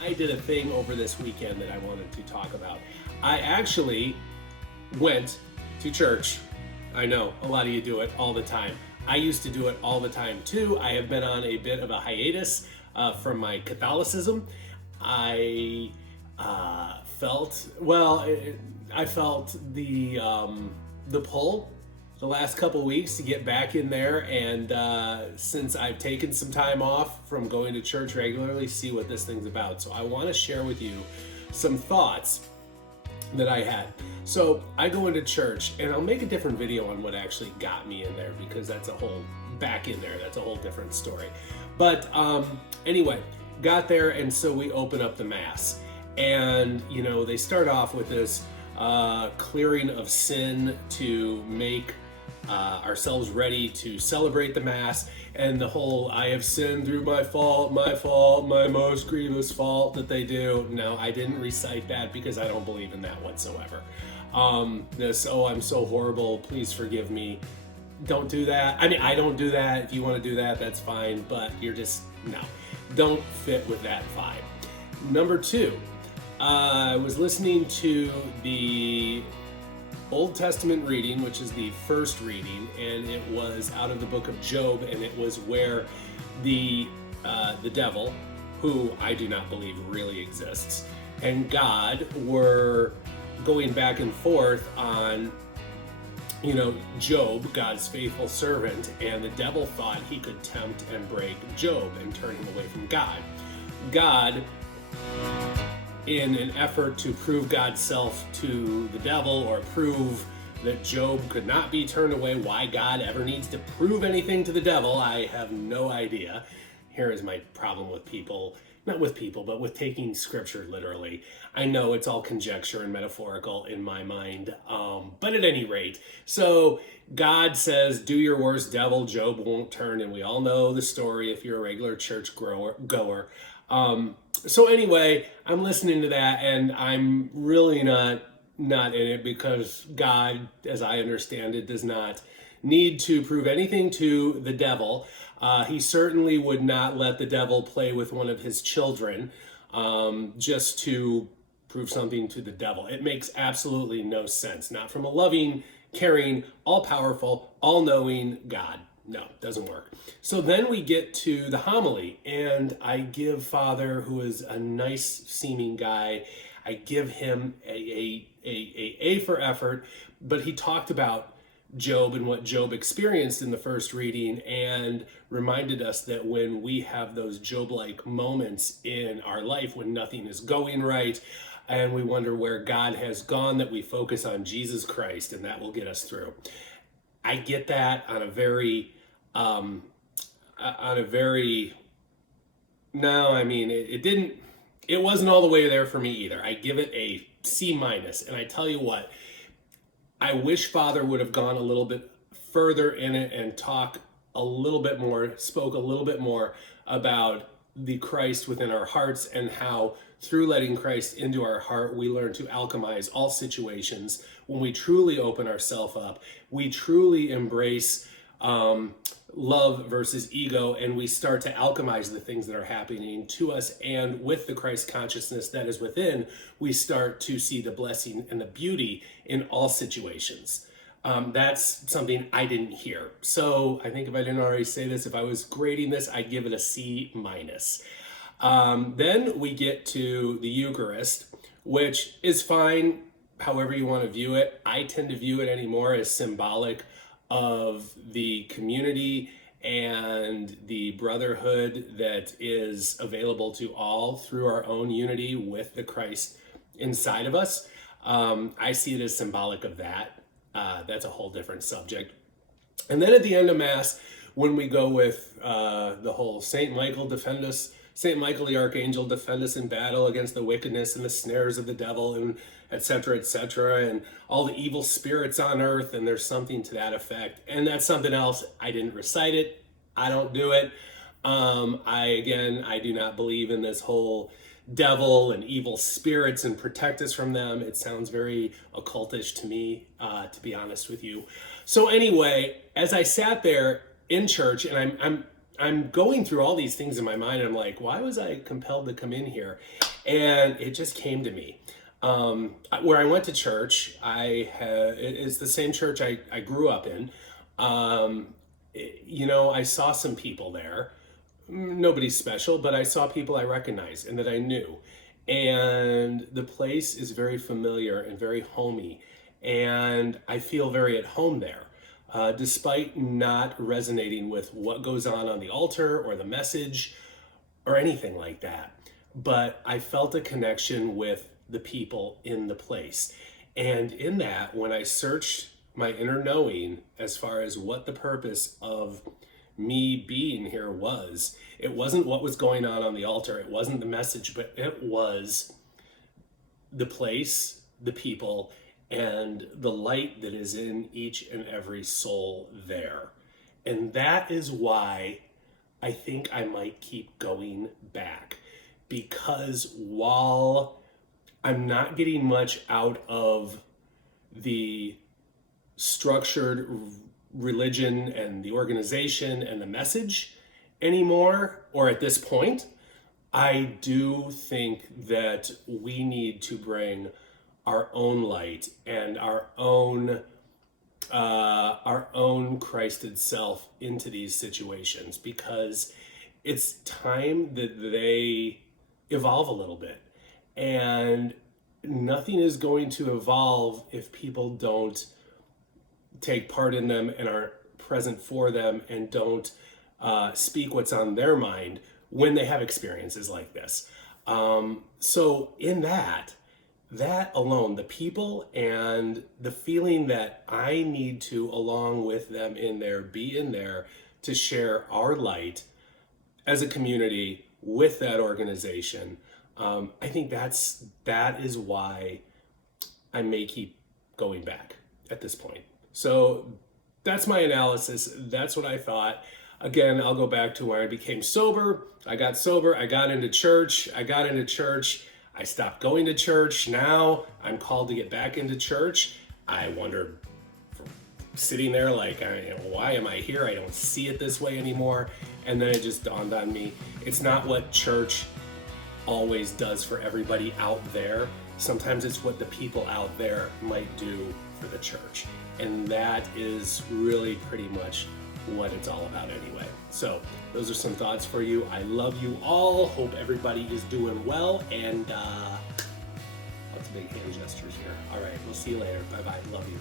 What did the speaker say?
I did a thing over this weekend that I wanted to talk about. I actually went to church. I know a lot of you do it all the time. I used to do it all the time too. I have been on a bit of a hiatus from my Catholicism. I I felt the pull the last couple weeks to get back in there, and since I've taken some time off from going to church regularly, see what this thing's about. So I want to share with you some thoughts that I had. So I go into church, and I'll make a different video on what actually got me in there, because that's a whole back in there. That's a whole different story. But anyway, got there, and so we open up the Mass. And, they start off with this clearing of sin to make ourselves ready to celebrate the Mass, and the whole "I have sinned through my fault, my most grievous fault" that they do. No, I didn't recite that because I don't believe in that whatsoever. This "oh, I'm so horrible, please forgive me." Don't do that. I mean, I don't do that. If you want to do that, that's fine, but no, don't fit with that vibe. Number two, I was listening to the Old Testament reading, which is the first reading, and it was out of the book of Job, and it was where the devil, who I do not believe really exists, and God were going back and forth on, Job, God's faithful servant, and the devil thought he could tempt and break Job and turn him away from God. God, in an effort to prove God's self to the devil, or prove that Job could not be turned away, why God ever needs to prove anything to the devil, I have no idea. Here is my problem with people, not with people, but with taking scripture literally. I know it's all conjecture and metaphorical in my mind, but at any rate, so God says, "Do your worst, devil, Job won't turn," and we all know the story if you're a regular church goer. So anyway, I'm listening to that, and I'm really not in it, because God, as I understand it, does not need to prove anything to the devil. He certainly would not let the devil play with one of his children just to prove something to the devil. It makes absolutely no sense. Not from a loving, caring, all-powerful, all-knowing God. No, it doesn't work. So then we get to the homily, and I give Father, who is a nice seeming guy, I give him a for effort, but he talked about Job and what Job experienced in the first reading, and reminded us that when we have those Job-like moments in our life when nothing is going right, and we wonder where God has gone, that we focus on Jesus Christ, and that will get us through. I get that on a very no, I mean, it wasn't all the way there for me either. I give it a C minus, and I tell you what, I wish Father would have gone a little bit further in it and spoke a little bit more about the Christ within our hearts, and how through letting Christ into our heart, we learn to alchemize all situations. When we truly open ourselves up, we truly embrace love versus ego, and we start to alchemize the things that are happening to us, and with the Christ consciousness that is within, we start to see the blessing and the beauty in all situations. That's something I didn't hear. So I think if I didn't already say this, if I was grading this, I'd give it a C minus. Then we get to the Eucharist, which is fine, however you want to view it. I tend to view it anymore as symbolic of the community and the brotherhood that is available to all through our own unity with the Christ inside of us. I see it as symbolic of that. That's a whole different subject. And then at the end of Mass, when we go with the whole Saint Michael defend us, Saint Michael the Archangel defend us in battle against the wickedness and the snares of the devil, and etc., and all the evil spirits on earth, and there's something to that effect. And that's something else. I didn't recite it. I don't do it. I do not believe in this whole devil and evil spirits and protect us from them. It sounds very occultish to me, to be honest with you. So anyway, as I sat there in church, and I'm going through all these things in my mind. And I'm like, why was I compelled to come in here? And it just came to me. Where I went to church, it's the same church I grew up in. I saw some people there. Nobody special, but I saw people I recognized and that I knew. And the place is very familiar and very homey. And I feel very at home there, despite not resonating with what goes on the altar or the message or anything like that. But I felt a connection with the people in the place. And in that, when I searched my inner knowing as far as what the purpose of me being here was, it wasn't what was going on the altar, it wasn't the message, but it was the place, the people, and the light that is in each and every soul there. And that is why I think I might keep going back. Because while I'm not getting much out of the structured religion and the organization and the message anymore, or at this point, I do think that we need to bring our own light and our own Christed self into these situations, because it's time that they evolve a little bit. And nothing is going to evolve if people don't take part in them and are present for them and don't speak what's on their mind when they have experiences like this. So in that alone, the people and the feeling that I need to, along with them in there, be in there to share our light as a community with that organization, I think that is why I may keep going back at this point. So that's my analysis. That's what I thought. Again, I'll go back to when I became sober. I got sober. I got into church. I stopped going to church. Now I'm called to get back into church. I wonder, sitting there like, why am I here? I don't see it this way anymore. And then it just dawned on me, it's not what church always does for everybody out there. Sometimes it's what the people out there might do for the church. And that is really pretty much what it's all about anyway. So those are some thoughts for you. I love you all. Hope everybody is doing well. And lots of big hand gestures here. All right, we'll see you later. Bye-bye. Love you.